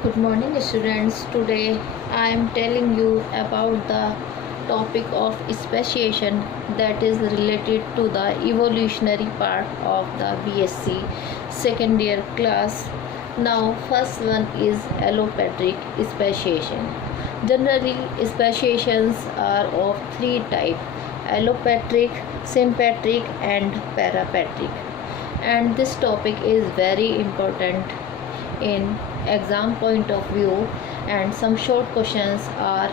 Good morning, students. Today I am telling you about the topic of speciation that is related to the evolutionary part of the BSc second year class. Now, first one is allopatric speciation. Generally, speciations are of three types: allopatric, sympatric, and parapatric. And this topic is very important in exam point of view, and some short questions are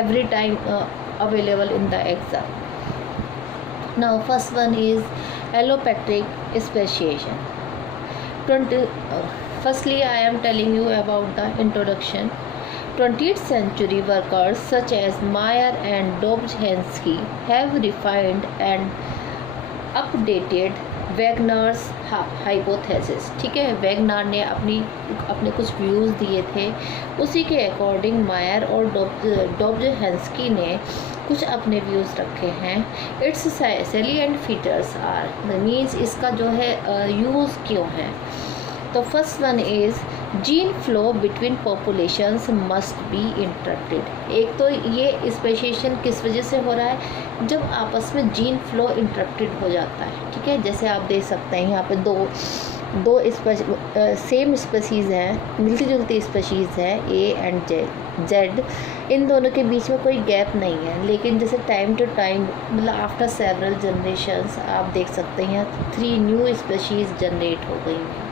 every time available in the exam. Now first one is allopatric speciation. Firstly, I am telling you about the introduction. 20th century workers such as Mayer and Dobzhansky have refined and updated Wagner's hypothesis. ठीक है, WagonR ने अपने कुछ views दिए थे, उसी के according मायर और डॉब्जहांस्की ने कुछ अपने व्यूज़ रखे हैं. It's salient features are means इसका जो है यूज़ क्यों है. तो first one is gene flow between populations must be interrupted. एक तो ये स्पेशिएशन किस वजह से हो रहा है, जब आपस में जीन फ्लो इंटरप्टेड हो जाता है. ठीक है, जैसे आप देख सकते हैं यहाँ पे दो सेम स्पेसीज़ हैं, मिलती जुलती स्पेसीज़ हैं ए एंड जेड. इन दोनों के बीच में कोई गैप नहीं है, लेकिन जैसे टाइम टू टाइम मतलब आफ्टर सेवरल जनरेशन्स आप देख सकते हैं 3 न्यू स्पेसीज़ जनरेट हो गई हैं.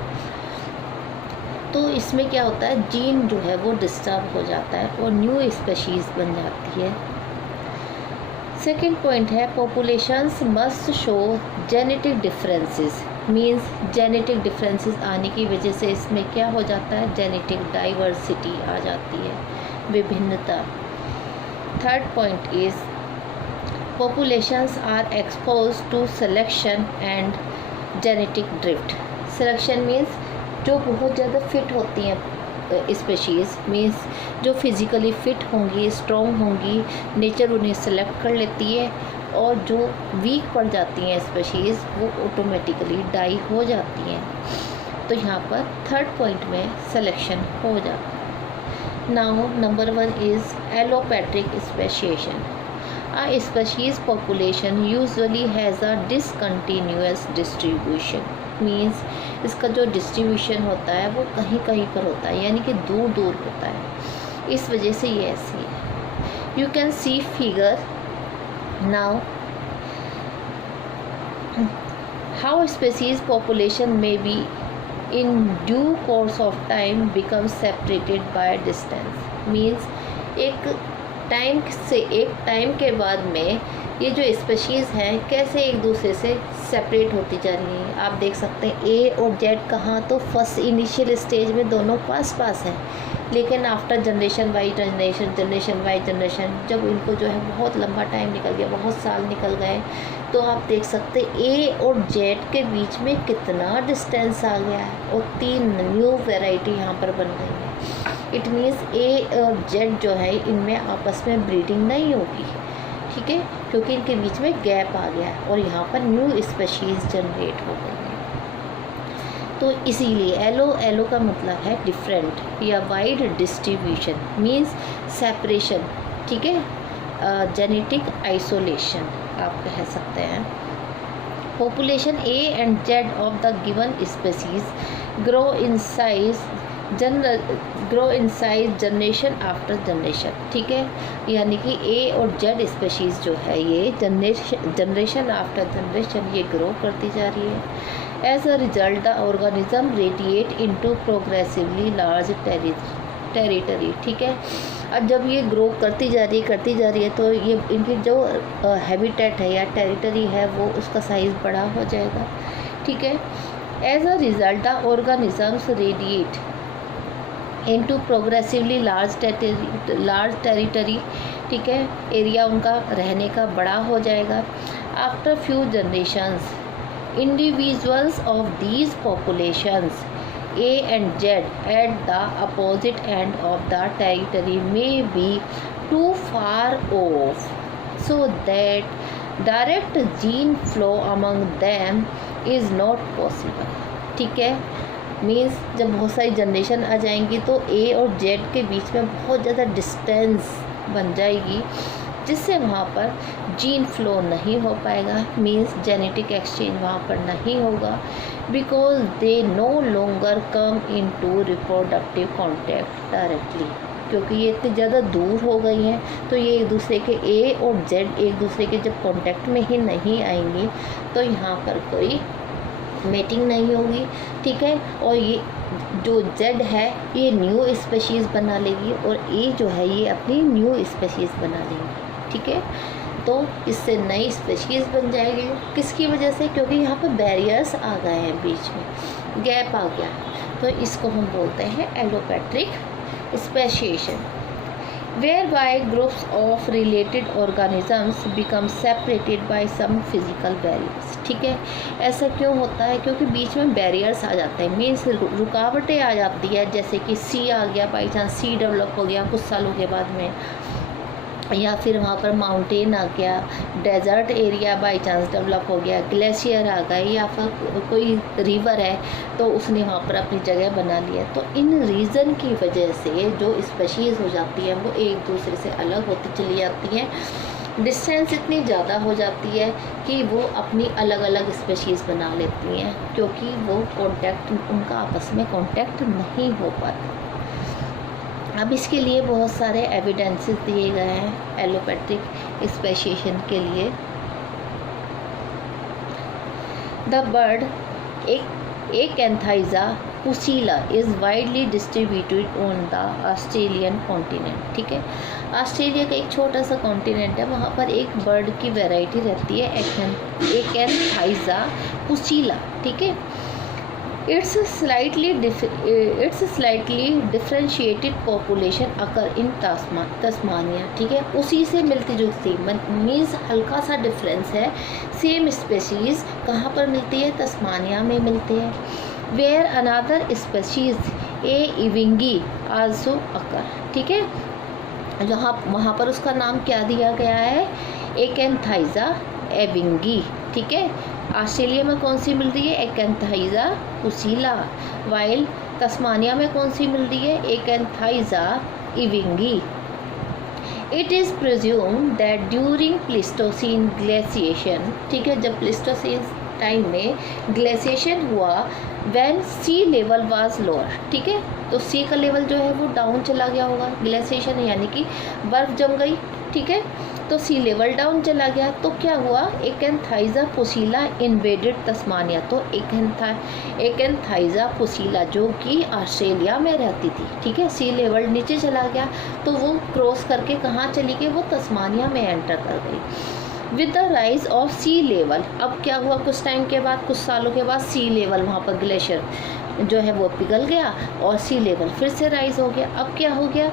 तो इसमें क्या होता है, जीन जो है वो डिस्टर्ब हो जाता है और न्यू स्पेशीज़ बन जाती है. सेकेंड पॉइंट है populations must show genetic differences. Means genetic differences आने की वजह से इसमें क्या हो जाता है, जेनेटिक डाइवर्सिटी आ जाती है, विभिन्नता. Third point is populations are expose to selection and genetic drift. Selection means जो बहुत ज़्यादा फिट होती हैं स्पेशीज़, मीन्स जो फिज़िकली फ़िट होंगी, स्ट्रॉन्ग होंगी, नेचर उन्हें सेलेक्ट कर लेती है, और जो वीक पड़ जाती हैं स्पेशीज़ वो ऑटोमेटिकली डाई हो जाती हैं. तो यहाँ पर थर्ड पॉइंट में सिलेक्शन हो जाता है. Now number 1 is allopatric speciation. A species population usually has a discontinuous distribution. Means इसका जो डिस्ट्रीब्यूशन होता है वो कहीं कहीं पर होता है, यानी कि दूर दूर होता है. इस वजह से ये ऐसी है. You can see figure now how species population में be in due course of time become separated by distance. Means एक टाइम के बाद में ये जो स्पेशीज़ हैं कैसे एक दूसरे से सेपरेट होती जा रही हैं. आप देख सकते हैं ए और जेड कहाँ, तो फर्स्ट इनिशियल स्टेज में दोनों पास पास हैं, लेकिन आफ्टर जनरेशन बाई जनरेशन जब इनको जो है बहुत लंबा टाइम निकल गया, बहुत साल निकल गए, तो आप देख सकते हैं ए और जेड के बीच में कितना डिस्टेंस आ गया है, और 3 न्यू वेराइटी यहाँ पर बन गई है. इट मीन्स ए और जेड जो है इनमें आपस में ब्रीडिंग नहीं होगी. ठीक है, क्योंकि इनके बीच में गैप आ गया है और यहाँ पर न्यू स्पेशीज़ जनरेट हो गई हैं. तो इसीलिए एलो का मतलब है डिफरेंट या वाइड डिस्ट्रीब्यूशन, मीन्स सेपरेशन. ठीक है, जेनेटिक आइसोलेशन आप कह सकते हैं. Population A and Z of the given species grow in size generation after generation. ठीक है, यानी कि ए और जेड स्पेशीज़ जो है ये जनरेशन आफ्टर जनरेशन ये ग्रो करती जा रही है. As a result the organism radiate into progressively large territory. ठीक है, अब जब ये ग्रो करती जा रही है तो ये इनकी जो हैबिटेट है या टेरिटरी है वो उसका साइज़ बड़ा हो जाएगा. ठीक है, as a result the organisms radiate into progressively large territory. ठीक है, एरिया उनका रहने का बड़ा हो जाएगा. After few generations individuals of these populations A and Z at the opposite end of the territory may be too far off so that direct gene flow among them is not possible. ठीक है, means जब बहुत सारी generation आ जाएंगी तो ए और Z के बीच में बहुत ज़्यादा डिस्टेंस बन जाएगी, जिससे वहाँ पर जीन फ्लो नहीं हो पाएगा, मीन्स जेनेटिक एक्सचेंज वहाँ पर नहीं होगा, because they know longer come into reproductive contact directly, क्योंकि ये इतनी ज़्यादा दूर हो गई हैं तो ये एक दूसरे के ए और जेड एक दूसरे के जब कांटेक्ट में ही नहीं आएंगी तो यहाँ पर कोई मेटिंग नहीं होगी, ठीक है। और ये जो जेड है ये न्यू स्पेशीज़ बना लेगी और ए जो है ये अपनी न्यू स्पेशीज़ बना लेंगी, ठीक है। तो इससे नई स्पेशीज़ बन जाएगी, किसकी वजह से, क्योंकि यहाँ पर बैरियर्स आ गए हैं, बीच में गैप आ गया है, तो इसको हम बोलते हैं allopatric speciation, whereby groups of related organisms become separated by some physical barriers, ठीक है। ऐसा क्यों होता है, क्योंकि बीच में बैरियर्स आ जाते हैं, मीन्स रुकावटें आ जाती है, जैसे कि सी आ गया, बाई चांस सी डेवलप हो गया कुछ सालों के बाद में, या फिर वहाँ पर माउंटेन आ गया, desert area by chance develop हो गया, ग्लेशियर आ गए, या फिर कोई रिवर है तो उसने वहाँ पर अपनी जगह बना लिया। तो इन रीज़न की वजह से जो स्पेशीज़ हो जाती है वो एक दूसरे से अलग होती चली जाती हैं, डिस्टेंस इतनी ज़्यादा हो जाती है कि वो अपनी अलग अलग स्पेशीज़ बना लेती हैं, क्योंकि वो कांटेक्ट, उनका आपस में कांटेक्ट नहीं हो पाता। अब इसके लिए बहुत सारे एविडेंसेस दिए गए हैं एलोपैट्रिक स्पेशिएशन के लिए। The bird Acanthiza pusilla is widely distributed on the Australian continent, ठीक है। ऑस्ट्रेलिया का एक छोटा सा कॉन्टिनेंट है, वहाँ पर एक बर्ड की वैरायटी रहती है एकेंथाइजा पुसीला, ठीक है। Its slightly differentiated population occur in Tasmania, ठीक है। उसी से मिलती जुलती मीन्स हल्का सा डिफरेंस है, सेम स्पेशीज़ कहाँ पर मिलती है, तस्मानिया में मिलते हैं। Where another species A ewingi also occur, ठीक है। जहाँ वहाँ पर उसका नाम क्या दिया गया है, एकेंथाइजा एविंगी, ठीक है। ऑस्ट्रेलिया में कौन सी मिल रही है, एकेंथाइजा पुसीला, वाइल तस्मानिया में कौन सी मिल रही है, Acanthiza ewingi. It is presume that during Pleistocene glaciation, ठीक है, जब प्लिस्टोसीन टाइम में ग्लेशिएशन हुआ, when sea level was lower, ठीक है, तो सी का लेवल जो है वो डाउन चला गया होगा, ग्लेशिएशन यानी कि बर्फ़ जम गई, ठीक है, तो सी लेवल डाउन चला गया, तो क्या हुआ, एकेंथाइजा पुसीला इन्वेडेड तस्मानिया, तो एकेंथाइजा पुसीला जो कि ऑस्ट्रेलिया में रहती थी, ठीक है, सी लेवल नीचे चला गया तो वो क्रॉस करके कहाँ चली गई, वो तस्मानिया में एंटर कर गई। With the rise of sea level, अब क्या हुआ, कुछ टाइम के बाद, कुछ सालों के बाद सी लेवल, वहाँ पर ग्लेशियर जो है वो पिघल गया और सी लेवल फिर से राइज हो गया। अब क्या हो गया,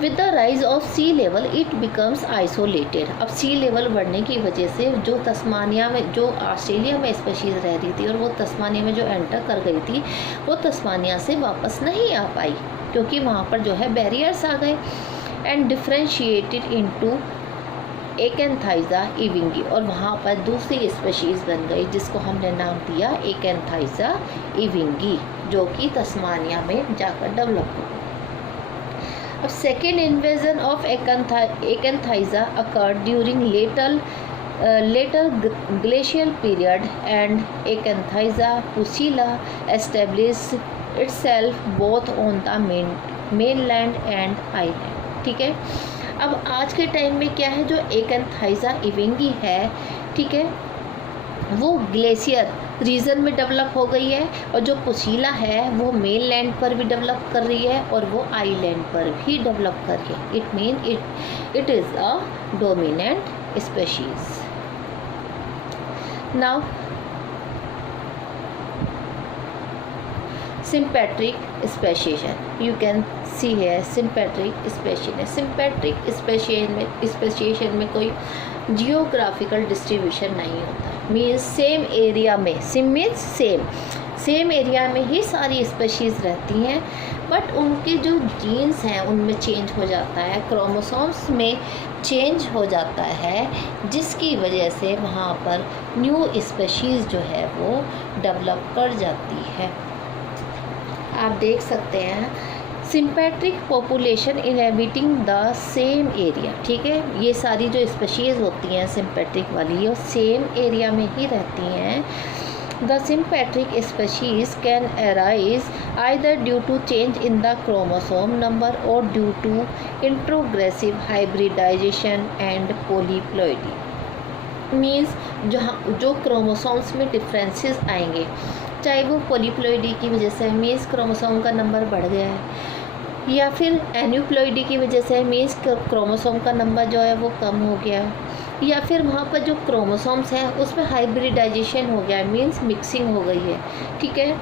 with the rise of sea level it becomes isolated, अब सी लेवल बढ़ने की वजह से जो तस्मानिया में, जो ऑस्ट्रेलिया में स्पेशीज़ रह रही थी और वो तस्मानिया में जो एंटर कर गई थी, वो तस्मानिया से वापस नहीं आ पाई, क्योंकि वहाँ पर जो है बैरियर्स आ गए, एंड डिफ्रेंशिएटेड इनटू एकेंथाइजा इविंगी, और वहाँ पर दूसरी स्पेशीज़ बन गई जिसको हमने नाम दिया एकेंथाइजा इविंगी, जो कि तस्मानिया में जाकर डेवलप हो गई। अब second invasion of Acanthiza occurred during later glacial period, and Acanthiza pusilla established itself both on the mainland and island, ठीक है। अब आज के टाइम में क्या है, जो एकेंथाइजा इविंगी है, ठीक है, वो ग्लेशियर रीजन में डेवलप हो गई है, और जो पुसीला है वो मेन लैंड पर भी डेवलप कर रही है और वो आईलैंड पर भी डेवलप कर रही है। It mean it is a dominant species. Now sympatric speciation, you can सी है सिम्पैट्रिक स्पेशिएशन। सिम्पैट्रिक स्पेशिएशन में कोई जियोग्राफिकल डिस्ट्रीब्यूशन नहीं होता, मीन्स सेम एरिया में, मीन्स सेम एरिया में ही सारी स्पेशीज़ रहती हैं, बट उनके जो जीन्स हैं उनमें चेंज हो जाता है, क्रोमोसोम्स में चेंज हो जाता है, जिसकी वजह से वहाँ पर न्यू स्पेशीज़ जो है वो डेवलप कर जाती है। आप देख सकते हैं sympatric population inhabiting the same area, ठीक है। ये सारी जो स्पीशीज़ होती हैं सिम्पैट्रिक वाली, ये सेम एरिया में ही रहती हैं। The sympatric species can arise either due to change in the chromosome number और due to introgressive hybridization and polyploidy. Means जो क्रोमोसोम्स में डिफरेंसेस आएंगे, चाहे वो पॉलीप्लॉइडी की वजह से मीन्स क्रोमोसोम का नंबर बढ़ गया है, या फिर एन्यूप्लॉइडी की वजह से मीन्स क्रोमोसोम का नंबर जो है वो कम हो गया, या फिर वहाँ पर जो क्रोमोसोम्स हैं उसमें हाइब्रिडाइजेशन हो गया है, मीन्स मिक्सिंग हो गई है, ठीक है।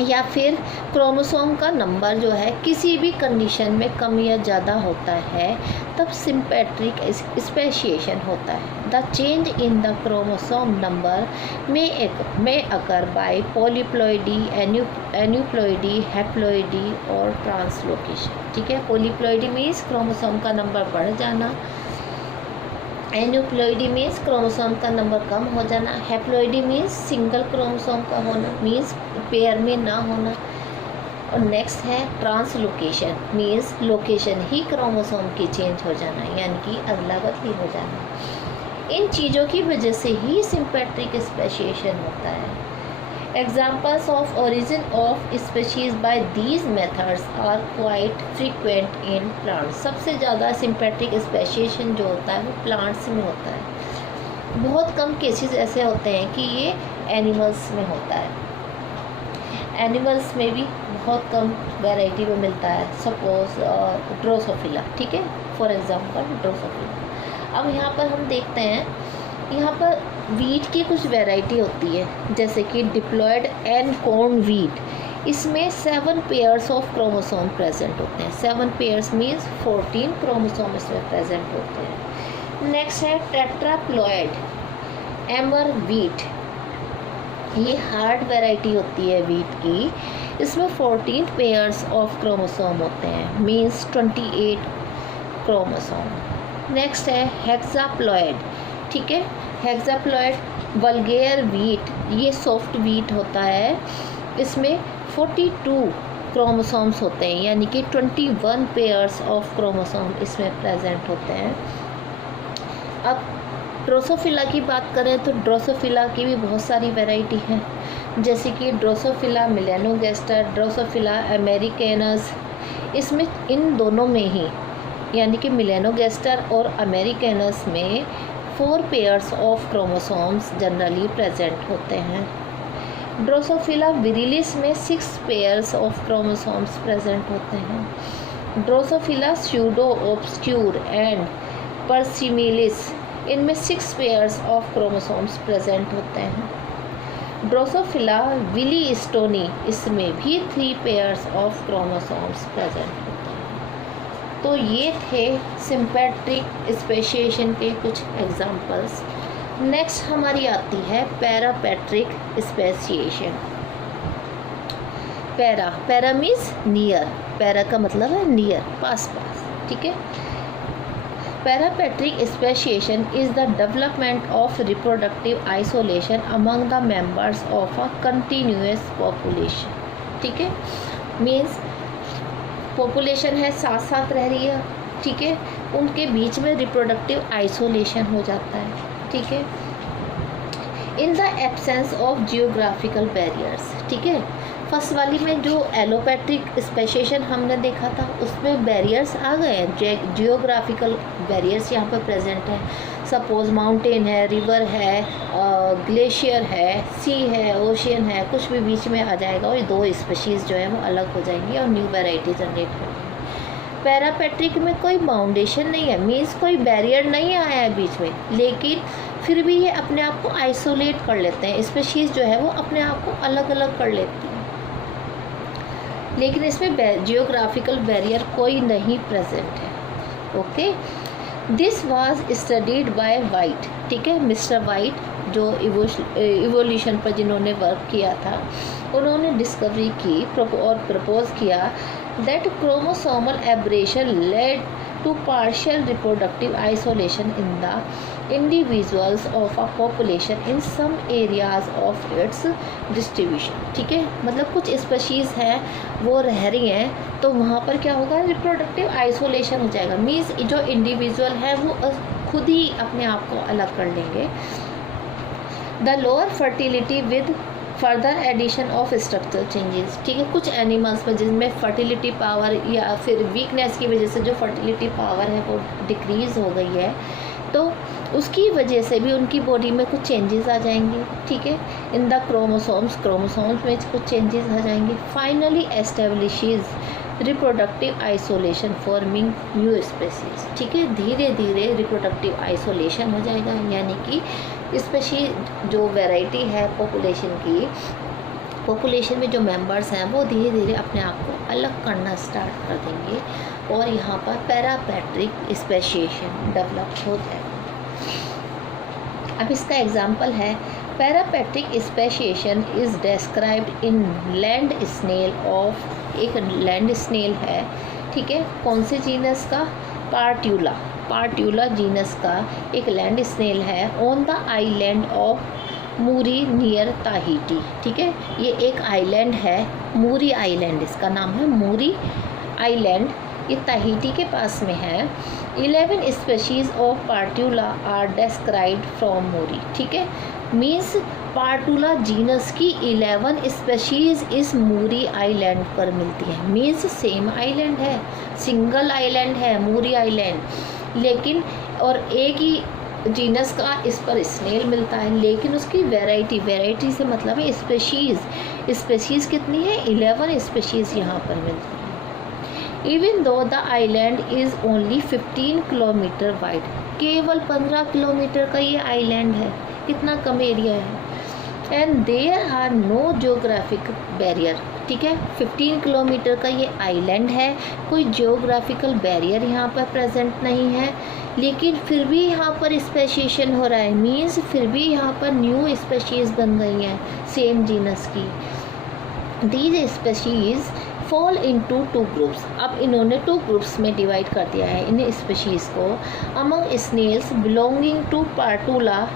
या फिर क्रोमोसोम का नंबर जो है किसी भी कंडीशन में कम या ज़्यादा होता है, तब सिम्पैट्रिक स्पेशिएशन होता है। The change in the chromosome number में अकर बाय पॉलीप्लॉइडी, एन्यूप्लॉइडी, हैप्लॉइडी और ट्रांसलोकेशन, ठीक है। पॉलीप्लॉइडी मीन्स क्रोमोसोम का नंबर बढ़ जाना, एन्यूप्लॉइडी मीन्स क्रोमोसोम का नंबर कम हो जाना, हैप्लॉइडी मीन्स सिंगल क्रोमोसोम का होना, मीन्स पेयर में ना होना। और नेक्स्ट है ट्रांसलोकेशन, मीन्स लोकेशन ही क्रोमोसोम की चेंज हो जाना, यानी कि अदला बदली हो जाना। इन चीज़ों की वजह से ही सिम्पैट्रिक स्पेशिएशन होता है। Examples of origin of species by these methods are quite frequent in plants. सबसे ज़्यादा सिम्पैट्रिक स्पेशिएशन जो होता है वो प्लांट्स में होता है। बहुत कम केसेस ऐसे होते हैं कि ये एनिमल्स में होता है। एनिमल्स में भी बहुत कम वैरायटी में मिलता है, सपोज ड्रोसोफिला, ठीक है, फॉर एग्जांपल ड्रोसोफिला। अब यहाँ पर हम देखते हैं, यहाँ पर वीट की कुछ वैरायटी होती है, जैसे कि डिप्लॉयड एंड कॉर्न वीट। इसमें 7 पेयर्स ऑफ क्रोमोसोम प्रेजेंट होते हैं। 7 पेयर्स मीन्स 14 क्रोमोसोम इसमें प्रेजेंट होते हैं। नेक्स्ट है टेट्राप्लॉयड एमर वीट। ये हार्ड वैरायटी होती है वीट की। इसमें 14 पेयर्स ऑफ क्रोमोसोम होते हैं, मीन्स 28 क्रोमोसोम। नेक्स्ट है हेक्साप्लॉयड, ठीक है। हेक्साप्लॉयड वल्गेयर वीट, ये सॉफ्ट वीट होता है। इसमें 42 क्रोमोसोम्स होते हैं, यानी कि 21 पेयर्स ऑफ क्रोमोसोम इसमें प्रेजेंट होते हैं। अब ड्रोसोफिला की बात करें तो ड्रोसोफिला की भी बहुत सारी वैरायटी हैं, जैसे कि ड्रोसोफिला मेलेनोगैस्टर, ड्रोसोफिला अमेरिकैनस। इसमें इन दोनों में ही, यानी कि मेलेनोगैस्टर और अमेरिकैनस में 4 pairs of chromosomes generally present होते हैं। ड्रोसोफिला विरिलिस में 6 पेयर्स ऑफ क्रोमोसोम्स प्रेजेंट होते हैं। ड्रोसोफिला स्यूडो ऑब्स्क्यूर एंड पर्सिमिलिस, इनमें 6 पेयर्स ऑफ क्रोमोसोम्स प्रेजेंट होते हैं। ड्रोसोफिला विली स्टोनी, इसमें भी 3 पेयर्स ऑफ क्रोमोसोम्स प्रेजेंट होते हैं। तो ये थे सिम्पैट्रिक स्पेशिएशन के कुछ एग्जाम्पल्स। नेक्स्ट हमारी आती है parapatric speciation. Para means near, para का मतलब है नियर, पास पास, ठीक है। Parapatric speciation is the development of reproductive isolation among the members of a continuous population, ठीक है। मीन्स पॉपुलेशन है, साथ साथ रह रही है, ठीक है, उनके बीच में रिप्रोडक्टिव आइसोलेशन हो जाता है, ठीक है। In the absence of geographical barriers, ठीक है। फर्स्ट वाली में जो एलोपैट्रिक स्पेशिएशन हमने देखा था उसमें बैरियर्स आ गए हैं, जियोग्राफिकल बैरियर्स यहाँ पर प्रेजेंट है। सपोज माउंटेन है, रिवर है, ग्लेशियर है, सी है, ओशियन है, कुछ भी बीच में आ जाएगा और ये 2 स्पीशीज़ जो है वो अलग हो जाएंगी और न्यू वैरायटी जनरेट करेंगी। पैरापैट्रिक में कोई बाउंडेशन नहीं है, मीन्स कोई बैरियर नहीं आया है बीच में, लेकिन फिर भी ये अपने आप को आइसोलेट कर लेते हैं, स्पीशीज़ जो है वो अपने आप को अलग अलग कर लेती हैं, लेकिन इसमें जियोग्राफिकल बैरियर कोई नहीं प्रेजेंट है। Okay, this was studied by white, ठीक है। मिस्टर वाइट जो इवोल्यूशन पर जिन्होंने वर्क किया था, उन्होंने डिस्कवरी की और प्रपोज किया that chromosomal aberration led to partial reproductive isolation in the individuals of a population in some areas of its distribution. ठीक है, मतलब कुछ स्पीशीज़ हैं वो रह रही हैं तो वहाँ पर क्या होगा, रिप्रोडक्टिव आइसोलेशन हो जाएगा। मीन्स जो इंडिविजुअल है वो खुद ही अपने आप को अलग कर लेंगे। The lower fertility with further addition of structural changes. ठीक है, कुछ एनिमल्स में जिनमें फर्टिलिटी पावर या फिर वीकनेस की वजह से जो फर्टिलिटी पावर है वो डिक्रीज़ हो गई है तो उसकी वजह से भी उनकी बॉडी में कुछ चेंजेस आ जाएंगे। ठीक है, इन द क्रोमोसोम्स में कुछ चेंजेस आ जाएंगे। Finally establishes reproductive isolation forming new species. ठीक है, धीरे धीरे रिप्रोडक्टिव आइसोलेशन हो जाएगा, यानी कि स्पेशीज जो वैरायटी है पॉपुलेशन में जो मेंबर्स हैं वो धीरे धीरे अपने आप को अलग करना स्टार्ट कर देंगे और यहाँ पर पैरापैट्रिक स्पेशिएशन डेवलप हो जाएगा। अब इसका एग्जांपल है, parapatric speciation is described in land snail of, एक लैंड स्नेल है। ठीक है, कौन से जीनस का, पार्ट्यूला जीनस का एक लैंड स्नेल है on the island of Moorea near Tahiti. ठीक है, ये एक आइलैंड है, मूरी आइलैंड, इसका नाम है मूरी आइलैंड, ये ताहिटी के पास में है। 11 species of Partula are described from Moorea. ठीक है, मीन्स पार्टूला जीनस की 11 स्पेशीज़ इस मूरी आइलैंड पर मिलती है। मीन्स सेम आइलैंड है, सिंगल आइलैंड है मूरी आइलैंड, लेकिन और एक ही जीनस का इस पर स्नेल मिलता है, लेकिन उसकी वैरायटी से मतलब है स्पेशीज़ कितनी है, 11 स्पेशीज़ यहाँ पर मिलती है। Even though the island is only 15 kilometre wide, केवल 15 किलोमीटर का ये आइलैंड है, कितना कम एरिया है। And there are no geographic barrier. ठीक है, 15 किलोमीटर का ये आइलैंड है, कोई जियोग्राफिकल बैरियर यहाँ पर प्रेजेंट नहीं है, लेकिन फिर भी यहाँ पर स्पेशिएशन हो रहा है। मीन्स फिर भी यहाँ पर न्यू स्पेशीज़ बन गई हैं सेम जीनस की। These species fall into 2 groups. अब इन्होंने 2 ग्रुप्स में डिवाइड कर दिया है इन स्पेशीज़ को। Among snails belonging to Partula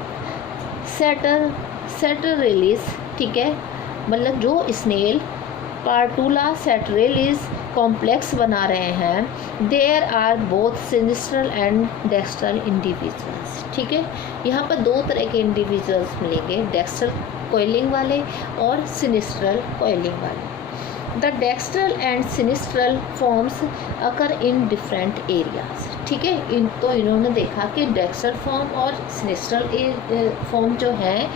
suturalis. ठीक है, मतलब जो स्नेल पार्टूला सैटरेलिस कॉम्प्लेक्स बना रहे हैं, there are both sinistral and dextral individuals. ठीक है, यहाँ पर 2 तरह के इंडिविजुअल्स मिलेंगे, डेक्स्ट्रल कोइलिंग वाले और सिनिस्ट्रल कोइलिंग वाले। The dextral and sinistral forms occur in different areas. ठीक है, इन्होंने देखा कि डेक्स्ट्रल फॉर्म और सिनिस्ट्रल फॉर्म जो हैं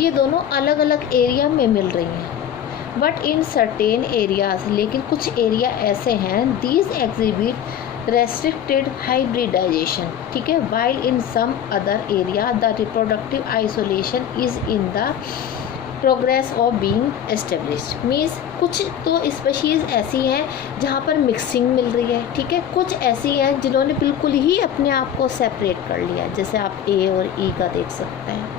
ये दोनों अलग अलग एरिया में मिल रही हैं, बट इन सर्टेन एरियाज, लेकिन कुछ एरिया ऐसे हैं दीज एग्जिबिट रेस्ट्रिक्टेड हाइब्रिडाइजेशन। ठीक है, while in some other area the reproductive isolation is in the progress of being established. Means कुछ तो स्पेशीज़ ऐसी हैं जहाँ पर मिक्सिंग मिल रही है। ठीक है, कुछ ऐसी हैं जिन्होंने बिल्कुल ही अपने आप को सेपरेट कर लिया, जैसे आप ए और ई का देख सकते हैं।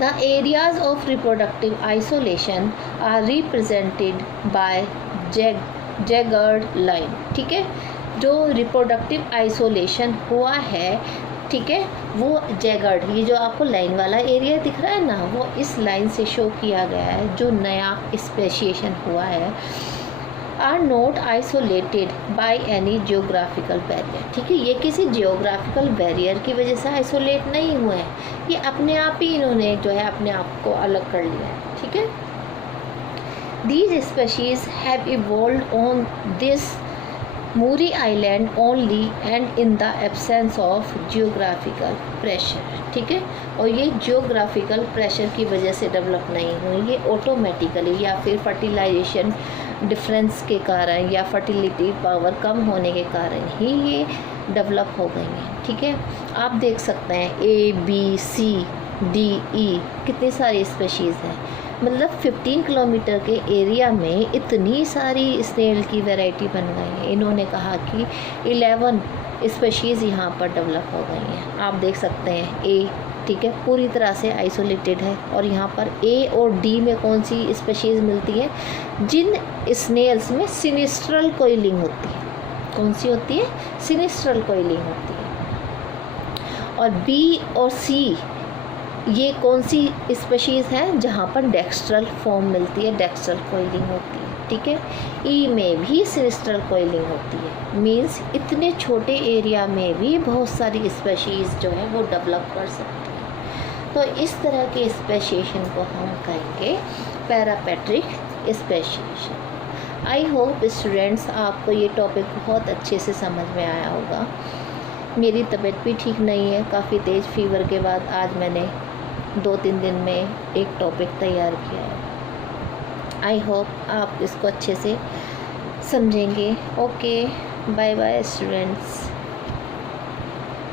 The areas of reproductive isolation are represented by jagged line. ठीक है, जो रिप्रोडक्टिव आइसोलेशन हुआ है, ठीक है, वो जैगर्ड, ये जो आपको लाइन वाला एरिया दिख रहा है ना, वो इस लाइन से शो किया गया है, जो नया स्पेशिएशन हुआ है, are not isolated by any geographical barrier. ठीक है, ये किसी जियोग्राफिकल बैरियर की वजह से आइसोलेट नहीं हुए हैं, ये अपने आप ही इन्होंने जो है अपने आप को अलग कर लिया है। ठीक है, these species have evolved on this Muri island only and in the absence of geographical pressure. ठीक है, और ये जियोग्राफिकल प्रेशर की वजह से डेवलप नहीं हुई, ये ऑटोमेटिकली या फिर फर्टिलाइजेशन डिफरेंस के कारण या फर्टिलिटी पावर कम होने के कारण ही ये डेवलप हो गई हैं। ठीक है, आप देख सकते हैं A, B, C, D, E कितनी सारी स्पेशीज़ हैं, मतलब 15 किलोमीटर के एरिया में इतनी सारी स्नेल की वैरायटी बन गई है। इन्होंने कहा कि 11 स्पेशीज़ यहाँ पर डेवलप हो गई हैं। आप देख सकते हैं ए, ठीक है, पूरी तरह से आइसोलेटेड है, और यहाँ पर ए और डी में कौन सी स्पेशीज़ मिलती है, जिन स्नेल्स में सिनिस्ट्रल कोइलिंग होती है। कौन सी होती है? सिनिस्ट्रल कोइलिंग होती है। और बी और सी ये कौन सी स्पेशीज़ हैं? जहाँ पर डेक्स्ट्रल फॉर्म मिलती है, डेक्स्ट्रल कोइलिंग होती है। ठीक है। ई में भी सिनिस्ट्रल कोइलिंग होती है, मींस इतने छोटे एरिया में भी बहुत सारी स्पेशीज़ जो है वो डेवलप कर सकती हैं। तो इस तरह के स्पेशिएशन को हम कहेंगे पैरापेट्रिक स्पेशिएशन। आई होप स्टूडेंट्स आपको ये टॉपिक बहुत अच्छे से समझ में आया होगा। मेरी तबीयत भी ठीक नहीं है, काफ़ी तेज़ फीवर के बाद आज मैंने 2-3 दिन में एक टॉपिक तैयार किया है। आई होप आप इसको अच्छे से समझेंगे। Okay, bye bye students.